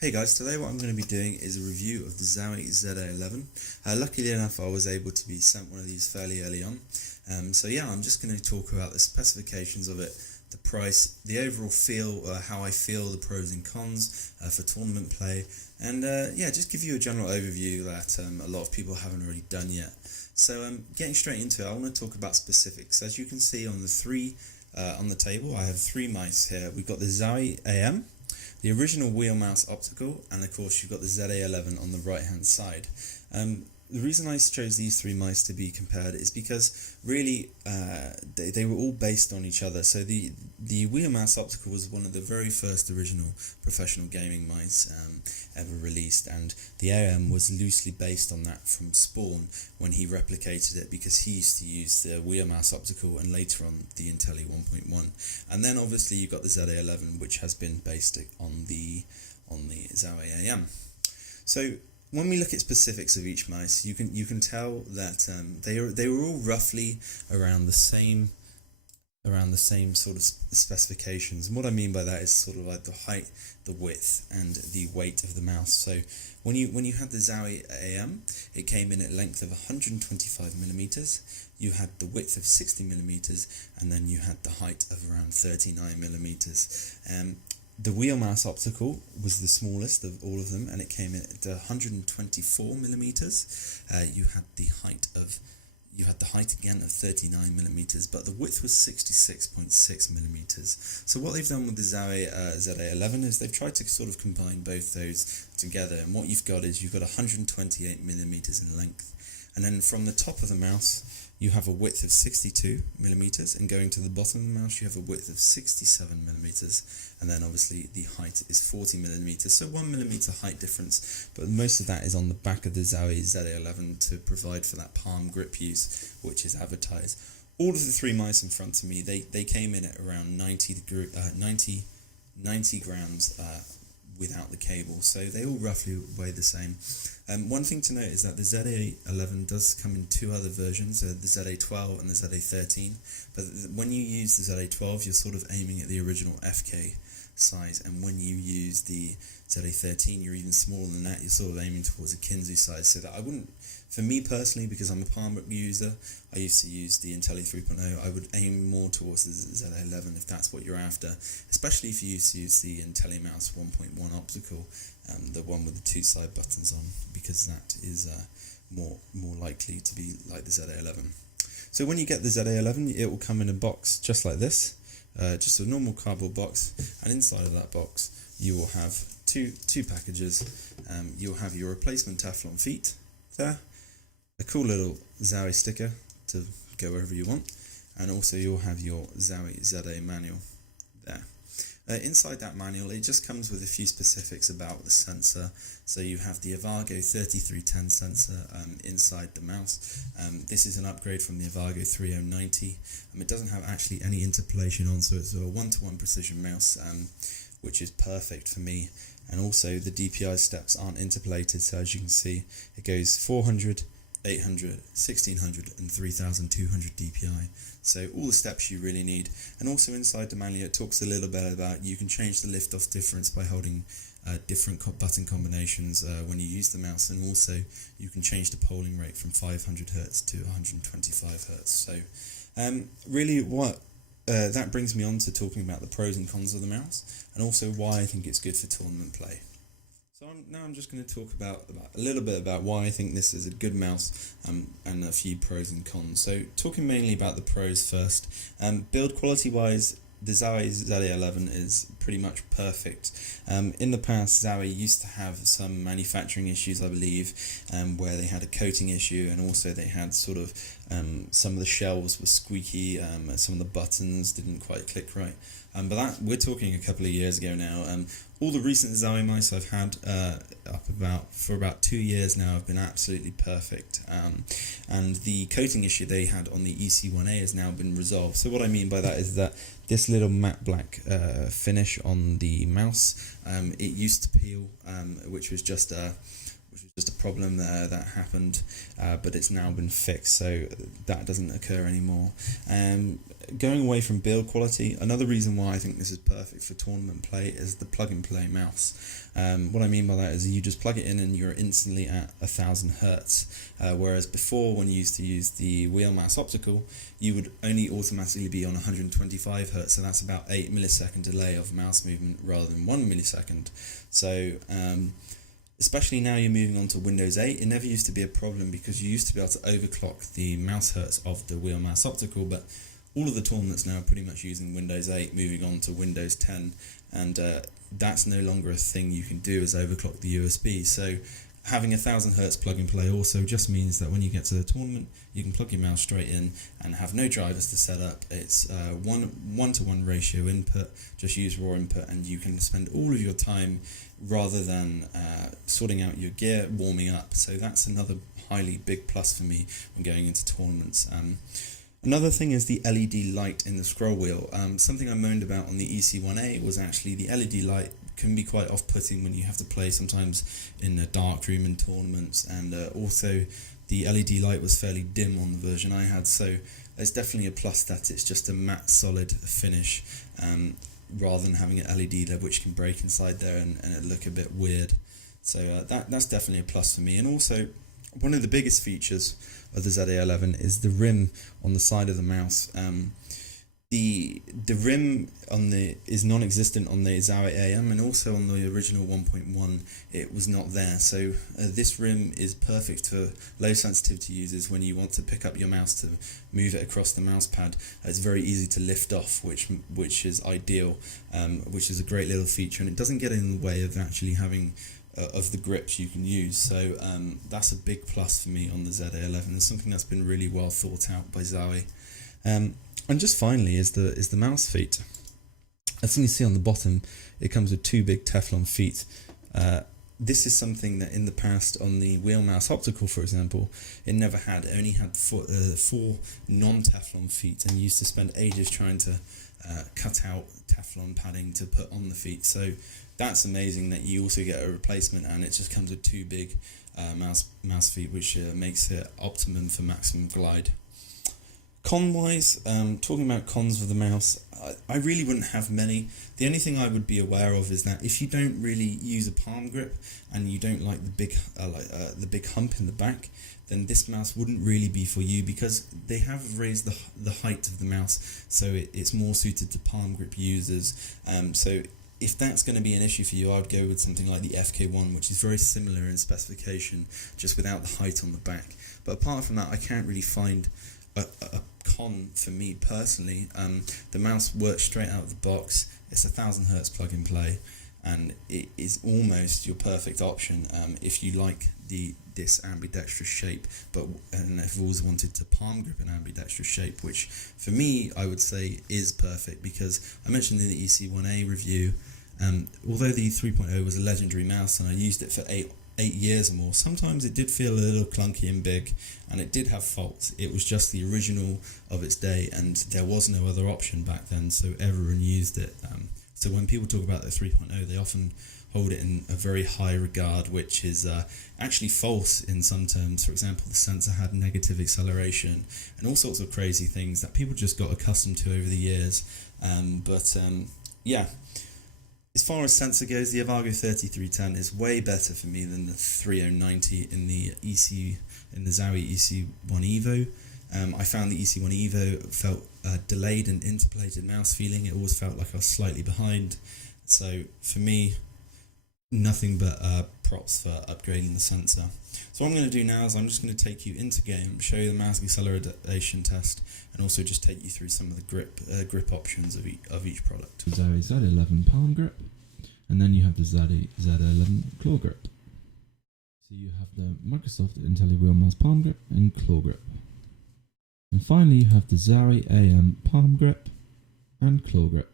Hey guys, today what I'm going to be doing is a review of the Zowie ZA11. Luckily enough, I was able to be sent one of these fairly early on. So yeah, I'm just going to talk about the specifications of it, the price, the overall feel, how I feel, the pros and cons for tournament play, and yeah, just give you a general overview that a lot of people haven't already done yet. So getting straight into it, I want to talk about specifics. As you can see on the table, I have three mice here. We've got the Zowie AM, the original wheel mouse optical, and of course you've got the ZA11 on the right hand side. The reason I chose these three mice to be compared is because really they were all based on each other. So the wheel mouse optical was one of the very first original professional gaming mice ever released, and the AM was loosely based on that from Spawn when he replicated it, because he used to use the wheel mouse optical and later on the Intelli 1.1. And then obviously you've got the ZA11, which has been based on the Zowie AM. So when we look at specifics of each mouse, you can tell that they were all roughly around the same sort of specifications. And what I mean by that is sort of like the height, the width, and the weight of the mouse. So when you had the Zowie AM, it came in at length of 125mm. You had the width of 60mm, and then you had the height of around 39mm. The wheel mouse optical was the smallest of all of them, and it came in at 124mm. You had the height again of 39mm, but the width was 66.6mm. So what they've done with the Zowie ZA11 is they've tried to sort of combine both those together, and what you've got is you've got 128mm in length, and then from the top of the mouse you have a width of 62mm, and going to the bottom of the mouse you have a width of 67mm, and then obviously the height is 40mm, so 1mm height difference, but most of that is on the back of the Zowie ZA11 to provide for that palm grip use which is advertised. All of the three mice in front of me, they came in at around 90 grams without the cable, so they all roughly weigh the same. One thing to note is that the ZA11 does come in two other versions, the ZA12 and the ZA13, but when you use the ZA12 you're sort of aiming at the original FK size, and when you use the ZA13 you're even smaller than that, you're sort of aiming towards a Kinzu size. So that I wouldn't, for me personally, because I'm a palm grip user, I used to use the Intelli 3.0, I would aim more towards the ZA11 if that's what you're after, especially if you used to use the Intelli mouse 1.1 optical, the one with the two side buttons on, because that is more likely to be like the ZA11. So when you get the ZA11, it will come in a box just like this, just a normal cardboard box, and inside of that box you will have two packages. You'll have your replacement Teflon feet there, a cool little Zowie sticker to go wherever you want, and also you'll have your Zowie ZA manual there. Inside that manual it just comes with a few specifics about the sensor. So you have the Argo 3310 sensor inside the mouse. This is an upgrade from the Argo 3090. It doesn't have actually any interpolation on, so it's a 1-to-1 precision mouse, which is perfect for me. And also the DPI steps aren't interpolated, so as you can see it goes 400, 800, 1600 and 3200 DPI, so all the steps you really need. And also inside the manual it talks a little bit about you can change the lift off difference by holding different button combinations when you use the mouse, and also you can change the polling rate from 500 Hz to 125 Hz. So really what that brings me on to talking about the pros and cons of the mouse, and also why I think it's good for tournament play. So now I'm just going to talk about a little bit about why I think this is a good mouse, and a few pros and cons. So talking mainly about the pros first, build quality wise, the Zowie ZA11 is pretty much perfect. In the past, Zowie used to have some manufacturing issues, I believe, where they had a coating issue, and also they had sort of some of the shelves were squeaky, some of the buttons didn't quite click right. But that, we're talking a couple of years ago now. All the recent Zowie mice I've had for about 2 years now have been absolutely perfect, and the coating issue they had on the EC1A has now been resolved. So what I mean by that is that this little matte black finish on the mouse, it used to peel, which was just which was just a problem that happened, but it's now been fixed, so that doesn't occur anymore. Going away from build quality, another reason why I think this is perfect for tournament play is the plug-and-play mouse. What I mean by that is you just plug it in and you're instantly at 1000 Hertz, whereas before, when you used to use the wheel mouse optical, you would only automatically be on 125 Hertz, so that's about 8 millisecond delay of mouse movement rather than 1 millisecond. So especially now you're moving on to Windows 8, it never used to be a problem because you used to be able to overclock the mouse hertz of the wheel mouse optical, but all of the tournaments now are pretty much using Windows 8, moving on to Windows 10, and that's no longer a thing you can do, is overclock the USB. So having 1000 Hertz plug and play also just means that when you get to the tournament, you can plug your mouse straight in and have no drivers to set up. It's 1:1 ratio input, just use raw input, and you can spend all of your time rather than sorting out your gear, warming up. So that's another highly big plus for me when going into tournaments. Another thing is the LED light in the scroll wheel. Something I moaned about on the EC1A was actually the LED light can be quite off-putting when you have to play sometimes in a dark room in tournaments, and also the LED light was fairly dim on the version I had, so it's definitely a plus that it's just a matte solid finish rather than having an LED LED which can break inside there and it look a bit weird. So that's definitely a plus for me. And also, one of the biggest features of the ZA11 is the rim on the side of the mouse. The rim is non-existent on the Zowie AM, and also on the original 1.1 it was not there. So this rim is perfect for low sensitivity users when you want to pick up your mouse to move it across the mouse pad. It's very easy to lift off, which is ideal, which is a great little feature, and it doesn't get in the way of actually having of the grips you can use. So that's a big plus for me on the ZA11. It's something that's been really well thought out by Zowie. And just finally is the mouse feet. As you can see on the bottom, it comes with two big Teflon feet. This is something that in the past on the wheel mouse optical, for example, it never had. It only had four non-Teflon feet, and you used to spend ages trying to cut out Teflon padding to put on the feet. So that's amazing that you also get a replacement, and it just comes with two big mouse feet, which makes it optimum for maximum glide. Con-wise, talking about cons of the mouse, I really wouldn't have many. The only thing I would be aware of is that if you don't really use a palm grip and you don't like the big hump in the back, then this mouse wouldn't really be for you, because they have raised the height of the mouse, so it's more suited to palm grip users. So if that's going to be an issue for you, I would go with something like the FK1, which is very similar in specification, just without the height on the back. But apart from that, I can't really find a con for me personally. The mouse works straight out of the box. It's 1000 Hertz plug and play, and it is almost your perfect option if you like this ambidextrous shape, and have always wanted to palm grip an ambidextrous shape, which for me I would say is perfect, because I mentioned in the EC1A review, although the 3.0 was a legendary mouse and I used it for 8 years or more, sometimes it did feel a little clunky and big, and it did have faults. It was just the original of its day, and there was no other option back then, so everyone used it. So when people talk about the 3.0, they often hold it in a very high regard, which is actually false in some terms. For example, the sensor had negative acceleration and all sorts of crazy things that people just got accustomed to over the years. Yeah. As far as sensor goes, the Argo 3310 is way better for me than the 3090 in the Zowie EC1 Evo. I found the EC1 Evo felt delayed and interpolated mouse feeling. It always felt like I was slightly behind. So for me, nothing but props for upgrading the sensor. So what I'm going to do now is I'm just going to take you into game, show you the mouse acceleration test, and also just take you through some of the grip options of each product. Zowie ZA11 palm grip, and then you have the ZA11 claw grip. So you have the Microsoft IntelliWheel mouse palm grip and claw grip. And finally you have the Zowie AM palm grip and claw grip.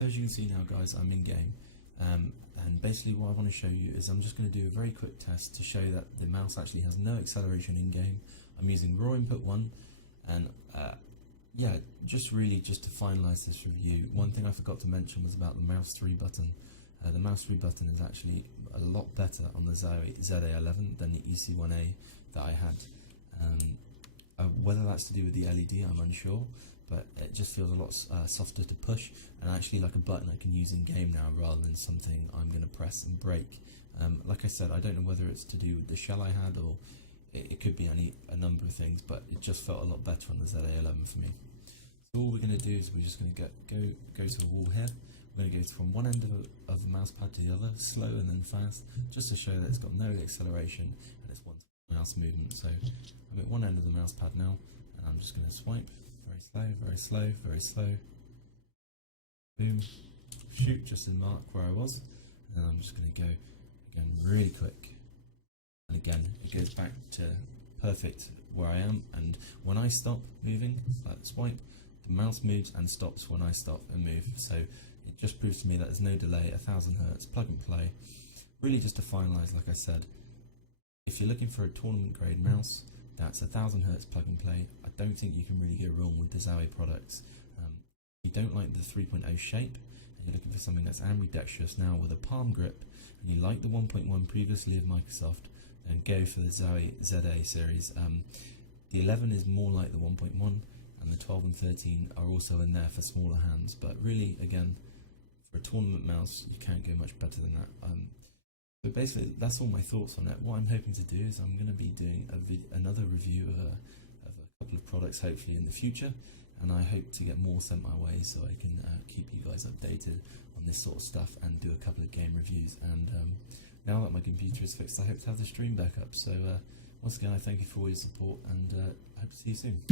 As you can see now, guys, I'm in game, and basically what I want to show you is I'm just going to do a very quick test to show that the mouse actually has no acceleration in game. I'm using raw input 1, and yeah, just to finalize this review, one thing I forgot to mention was about the mouse 3 button. The mouse move button is actually a lot better on the Zowie ZA11 than the EC1A that I had. Whether that's to do with the LED, I'm unsure, but it just feels a lot softer to push, and actually like a button I can use in game now rather than something I'm going to press and break. Like I said, I don't know whether it's to do with the shell I had, or it could be a number of things, but it just felt a lot better on the ZA11 for me. So all we're going to do is we're just going to go to a wall here. We're going to go from one end of the mouse pad to the other, slow and then fast, just to show that it's got no acceleration and it's one mouse movement. So I'm at one end of the mouse pad now, and I'm just going to swipe very slow, very slow, very slow. Boom, shoot, just in mark where I was, and then I'm just going to go again really quick. And again, it goes back to perfect where I am, and when I stop moving, like swipe, the mouse moves and stops when I stop and move. So it just proves to me that there's no delay, 1000 Hz, plug and play. Really just to finalise, like I said, if you're looking for a tournament grade mouse, that's 1000 Hz plug and play. I don't think you can really go wrong with the Zowie products. If you don't like the 3.0 shape, and you're looking for something that's ambidextrous now with a palm grip, and you like the 1.1 previously of Microsoft, then go for the Zowie ZA series. The 11 is more like the 1.1, and the 12 and 13 are also in there for smaller hands, but really, again, for a tournament mouse, you can't go much better than that. So basically, that's all my thoughts on it. What I'm hoping to do is I'm going to be doing another review of a couple of products, hopefully in the future, and I hope to get more sent my way so I can keep you guys updated on this sort of stuff and do a couple of game reviews. And now that my computer is fixed, I hope to have the stream back up. So once again, I thank you for all your support, and I hope to see you soon.